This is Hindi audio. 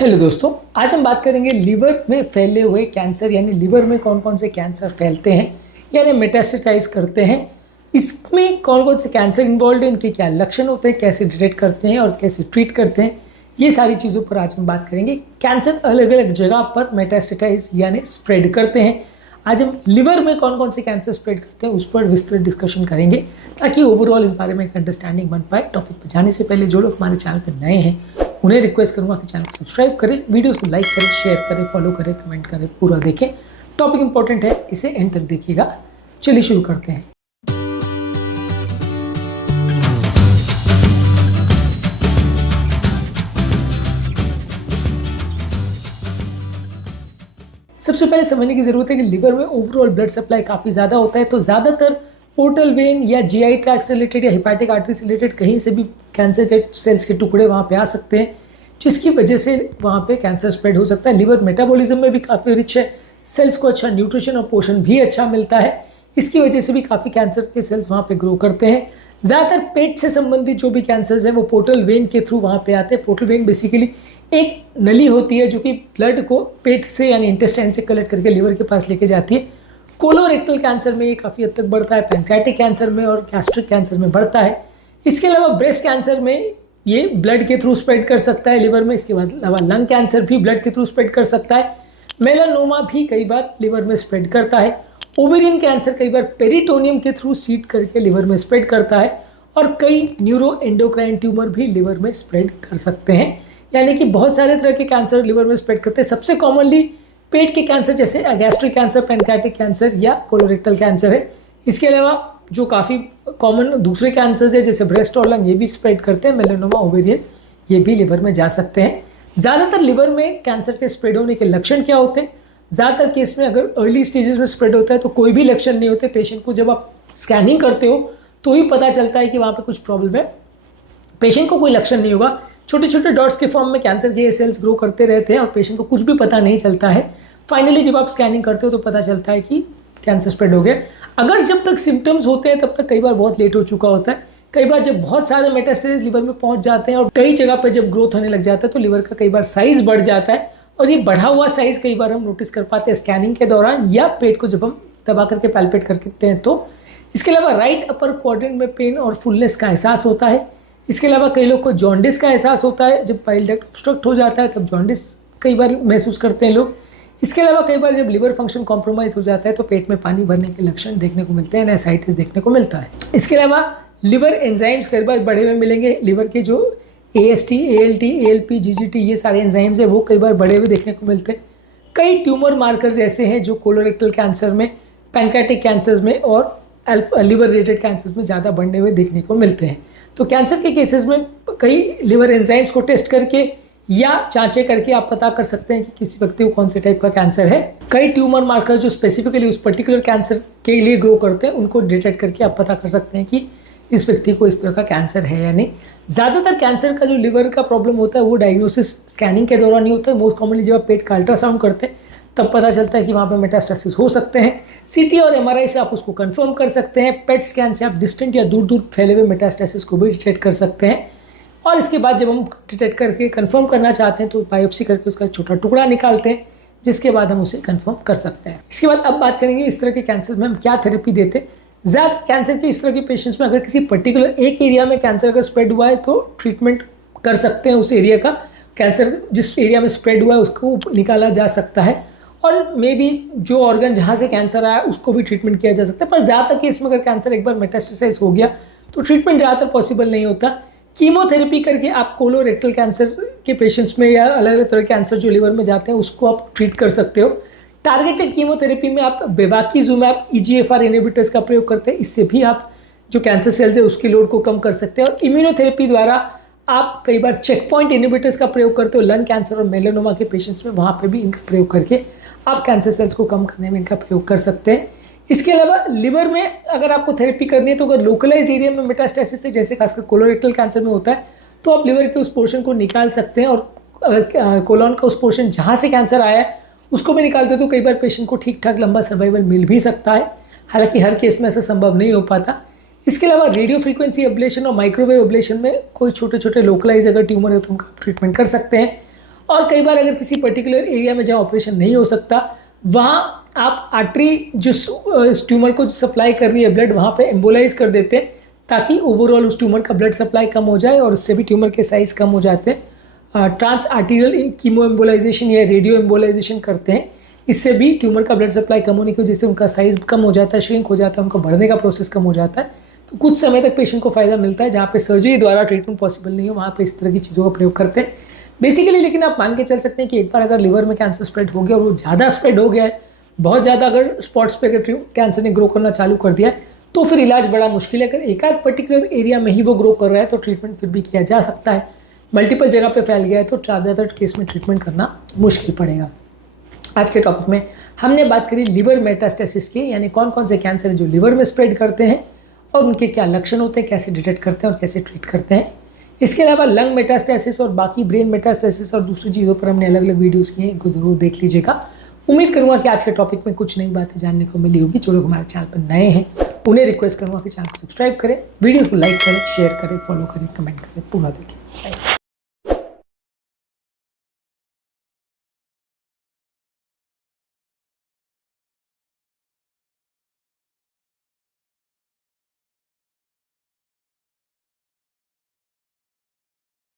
हेलो दोस्तों, आज हम बात करेंगे लीवर में फैले हुए कैंसर यानी लीवर में कौन कौन से कैंसर फैलते हैं यानी मेटास्टेसाइज करते हैं। इसमें कौन कौन से कैंसर इन्वॉल्व हैं, इनके क्या लक्षण होते हैं, कैसे डिटेक्ट करते हैं और कैसे ट्रीट करते हैं, ये सारी चीज़ों पर आज हम बात करेंगे। कैंसर अलग अलग जगह पर मेटास्टेसाइज यानी स्प्रेड करते हैं। आज हम लिवर में कौन कौन से कैंसर स्प्रेड करते हैं उस पर विस्तृत डिस्कशन करेंगे ताकि ओवरऑल इस बारे में एक अंडरस्टैंडिंग बन पाए। टॉपिक पर जाने से पहले जो लोग हमारे चैनल पर नए हैं उन्हें रिक्वेस्ट करूंगा कि चैनल को सब्सक्राइब करें, वीडियोस को लाइक करें, शेयर करें, फॉलो करें, कमेंट करें, पूरा देखें। टॉपिक इंपॉर्टेंट है, इसे एंड तक देखिएगा। चलिए शुरू करते हैं। सबसे पहले समझने की जरूरत है कि लिवर में ओवरऑल ब्लड सप्लाई काफ़ी ज़्यादा होता है, तो ज़्यादातर पोर्टल वेन या जीआई ट्रैक्ट से रिलेटेड या हेपाटिक आर्टरी से रिलेटेड कहीं से भी कैंसर के सेल्स के टुकड़े वहाँ पे आ सकते हैं, जिसकी वजह से वहाँ पे कैंसर स्प्रेड हो सकता है। लिवर मेटाबॉलिज्म में भी काफ़ी रिच है, सेल्स को अच्छा न्यूट्रिशन और पोषण भी अच्छा मिलता है, इसकी वजह से भी काफ़ी कैंसर के सेल्स वहाँ पे ग्रो करते हैं। ज़्यादातर पेट से संबंधित जो भी कैंसर्स हैं वो पोर्टल वेन के थ्रू वहाँ पे आते हैं। पोर्टल वेन बेसिकली एक नली होती है जो कि ब्लड को पेट से यानी इंटेस्टाइन से कलेक्ट करके लिवर के पास लेके जाती है। कोलोरेक्टल कैंसर में ये काफ़ी हद तक बढ़ता है, पैंक्रियाटिक कैंसर में और गैस्ट्रिक कैंसर में बढ़ता है। इसके अलावा ब्रेस्ट कैंसर में ये ब्लड के थ्रू स्प्रेड कर सकता है लिवर में। इसके अलावा लंग कैंसर भी ब्लड के थ्रू स्प्रेड कर सकता है। मेलानोमा भी कई बार लिवर में स्प्रेड करता है। ओवेरियन कैंसर कई बार पेरिटोनियम के थ्रू सीड करके लिवर में स्प्रेड करता है और कई न्यूरो एंडोक्राइन ट्यूमर भी लिवर में स्प्रेड कर सकते हैं। यानी कि बहुत सारे तरह के कैंसर लिवर में स्प्रेड करते हैं। सबसे कॉमनली पेट के कैंसर जैसे गैस्ट्रिक कैंसर, पैंक्रियाटिक कैंसर या कोलोरेक्टल कैंसर है। इसके अलावा जो काफ़ी कॉमन दूसरे कैंसर्स है जैसे ब्रेस्ट और लंग, ये भी स्प्रेड करते हैं। मेलानोमा, ओवेरियन, ये भी लिवर में जा सकते हैं। ज़्यादातर लिवर में कैंसर के स्प्रेड होने के लक्षण क्या होते हैं? ज़्यादातर केस में अगर अर्ली स्टेजेस में स्प्रेड होता है तो कोई भी लक्षण नहीं होते। पेशेंट को जब आप स्कैनिंग करते हो तो ही पता चलता है कि वहाँ पर कुछ प्रॉब्लम है। पेशेंट को कोई लक्षण नहीं होगा, छोटे छोटे डॉट्स के फॉर्म में कैंसर के सेल्स ग्रो करते रहते हैं और पेशेंट को कुछ भी पता नहीं चलता है। फाइनली जब आप स्कैनिंग करते हो तो पता चलता है कि कैंसर स्प्रेड हो गया। अगर जब तक सिम्टम्स होते हैं तब तक कई बार बहुत लेट हो चुका होता है। कई बार जब बहुत सारे मेटास्टेसिस लिवर में पहुंच जाते हैं और कई जगह पर जब ग्रोथ होने लग जाता है तो लिवर का कई बार साइज बढ़ जाता है और ये बढ़ा हुआ साइज कई बार हम नोटिस कर पाते हैं स्कैनिंग के दौरान या पेट को जब हम दबा करके पैल्पेट करते हैं तो। इसके अलावा राइट अपर क्वाड्रेंट में पेन और फुलनेस का एहसास होता है। इसके अलावा कई लोग को जॉन्डिस का एहसास होता है। जब पाइल डक्ट ऑब्स्ट्रक्ट हो जाता है तब जॉन्डिस कई बार महसूस करते हैं लोग। इसके अलावा कई बार जब लिवर फंक्शन कॉम्प्रोमाइज हो जाता है तो पेट में पानी भरने के लक्षण देखने को मिलते हैं, एसाइटिस देखने को मिलता है। इसके अलावा लिवर एंजाइम्स कई बार बढ़े हुए मिलेंगे। लिवर के जो AST, ALT, ALP, GGT ये सारे एंजाइम्स हैं वो कई बार बढ़े हुए देखने को मिलते हैं। कई ट्यूमर मार्कर्स ऐसे हैं जो कोलोरेक्टल कैंसर में, पैंक्रियाटिक कैंसर्स में और लिवर रिलेटेड कैंसर्स में ज़्यादा बढ़ने हुए देखने को मिलते हैं। तो कैंसर के केसेस में कई लिवर एंजाइम्स को टेस्ट करके या जांचें करके आप पता कर सकते हैं कि किसी व्यक्ति को कौन से टाइप का कैंसर है। कई ट्यूमर मार्कर जो स्पेसिफिकली उस पर्टिकुलर कैंसर के लिए ग्रो करते हैं उनको डिटेक्ट करके आप पता कर सकते हैं कि इस व्यक्ति को इस तरह का कैंसर है या नहीं। ज़्यादातर कैंसर का जो लिवर का प्रॉब्लम होता है वो डायग्नोसिस स्कैनिंग के दौरान नहीं होता है। मोस्ट कॉमनली जब आप पेट का अल्ट्रासाउंड करते हैं तब पता चलता है कि वहाँ पर मेटास्टेसिस हो सकते हैं। CT और MRI से आप उसको कंफर्म कर सकते हैं। पेट स्कैन से आप डिस्टेंट या दूर दूर फैले हुए मेटास्टेसिस को भी डिटेक्ट कर सकते हैं। और इसके बाद जब हम डिटेक्ट करके कंफर्म करना चाहते हैं तो बायोप्सी करके उसका छोटा टुकड़ा निकालते हैं, जिसके बाद हम उसे कंफर्म कर सकते हैं। इसके बाद अब बात करेंगे इस तरह के कैंसर में हम क्या थेरेपी देते हैं। ज़्यादा कैंसर के इस तरह के पेशेंट्स में अगर किसी पर्टिकुलर एक एरिया में कैंसर का स्प्रेड हुआ है तो ट्रीटमेंट कर सकते हैं। उस एरिया का कैंसर जिस एरिया में स्प्रेड हुआ है उसको निकाला जा सकता है और मे बी जो ऑर्गन जहाँ से कैंसर आया उसको भी ट्रीटमेंट किया जा सकता है। पर ज़्यादातर केस में अगर कैंसर एक बार मेटास्टेसाइज हो गया तो ट्रीटमेंट ज़्यादातर पॉसिबल नहीं होता। कीमोथेरेपी करके आप कोलोरेक्टल कैंसर के पेशेंट्स में या अलग अलग तरह के कैंसर जो लिवर में जाते हैं उसको आप ट्रीट कर सकते हो। टारगेटेड कीमोथेरेपी में आप बेवाकीजुमैब, EGFR इनहिबिटर्स का प्रयोग करते हैं। इससे भी आप जो कैंसर सेल्स है उसकी लोड को कम कर सकते हैं। और इम्यूनोथेरेपी द्वारा आप कई बार चेक पॉइंट इनहिबिटर्स का प्रयोग करते हो लंग कैंसर और मेलानोमा के पेशेंट्स में, वहाँ पर भी इनका प्रयोग करके आप कैंसर सेल्स को कम करने में इनका प्रयोग कर सकते हैं। इसके अलावा लिवर में अगर आपको थेरेपी करनी है तो अगर लोकलाइज्ड एरिया में मेटास्टेसिस है जैसे खासकर कोलोरेक्टल कैंसर में होता है तो आप लिवर के उस पोर्शन को निकाल सकते हैं और अगर कोलोन का उस पोर्शन जहाँ से कैंसर आया है उसको भी निकालते हो तो कई बार पेशेंट को ठीक ठाक लंबा सर्वाइवल मिल भी सकता है। हालांकि हर केस में ऐसा संभव नहीं हो पाता। इसके अलावा रेडियो फ्रीक्वेंसी एब्लेशन और माइक्रोवेव एब्लेशन में कोई छोटे छोटे लोकलाइज अगर ट्यूमर है तो उनका ट्रीटमेंट कर सकते हैं। और कई बार अगर किसी पर्टिकुलर एरिया में जहाँ ऑपरेशन नहीं हो सकता वहाँ आप आर्टरी जो इस ट्यूमर को सप्लाई कर रही है ब्लड, वहाँ पे एम्बोलाइज कर देते हैं ताकि ओवरऑल उस ट्यूमर का ब्लड सप्लाई कम हो जाए और उससे भी ट्यूमर के साइज कम हो जाते हैं। ट्रांस आर्टीरियल कीमो एम्बोलाइजेशन या रेडियो एम्बोलाइजेशन करते हैं, इससे भी ट्यूमर का ब्लड सप्लाई कम होने की वजह से उनका साइज कम हो जाता है, श्रिंक हो जाता है, उनको बढ़ने का प्रोसेस कम हो जाता है। तो कुछ समय तक पेशेंट को फायदा मिलता है। जहाँ पे सर्जरी द्वारा ट्रीटमेंट पॉसिबल नहीं हो वहाँ पे इस तरह की चीज़ों का प्रयोग करते हैं बेसिकली। लेकिन आप मान के चल सकते हैं कि एक बार अगर लिवर में कैंसर स्प्रेड हो गया और वो ज़्यादा स्प्रेड हो गया है, बहुत ज़्यादा अगर स्पॉट्स पे अगर कैंसर ने ग्रो करना चालू कर दिया है, तो फिर इलाज बड़ा मुश्किल है। अगर एक आध पर्टिकुलर एरिया में ही वो ग्रो कर रहा है तो ट्रीटमेंट फिर भी किया जा सकता है। मल्टीपल जगह पे फैल गया है तो ज़्यादातर केस में ट्रीटमेंट करना मुश्किल पड़ेगा। आज के टॉपिक में हमने बात करी लिवर मेटास्टेसिस की, यानी कौन कौन से कैंसर है जो लिवर में स्प्रेड करते हैं और उनके क्या लक्षण होते हैं, कैसे डिटेक्ट करते हैं और कैसे ट्रीट करते हैं। इसके अलावा लंग मेटास्टेसिस और बाकी ब्रेन मेटास्टेसिस और दूसरी चीज़ों पर हमने अलग अलग वीडियोज़ किए हैं, इनको ज़रूर देख लीजिएगा। उम्मीद करूँगा कि आज के टॉपिक में कुछ नई बातें जानने को मिली होगी। जो लोग हमारे चैनल पर नए हैं उन्हें रिक्वेस्ट करूँगा कि चैनल को सब्सक्राइब करें, वीडियोज़ को लाइक करें, शेयर करें, फॉलो करें, कमेंट करें, पूरा देखें।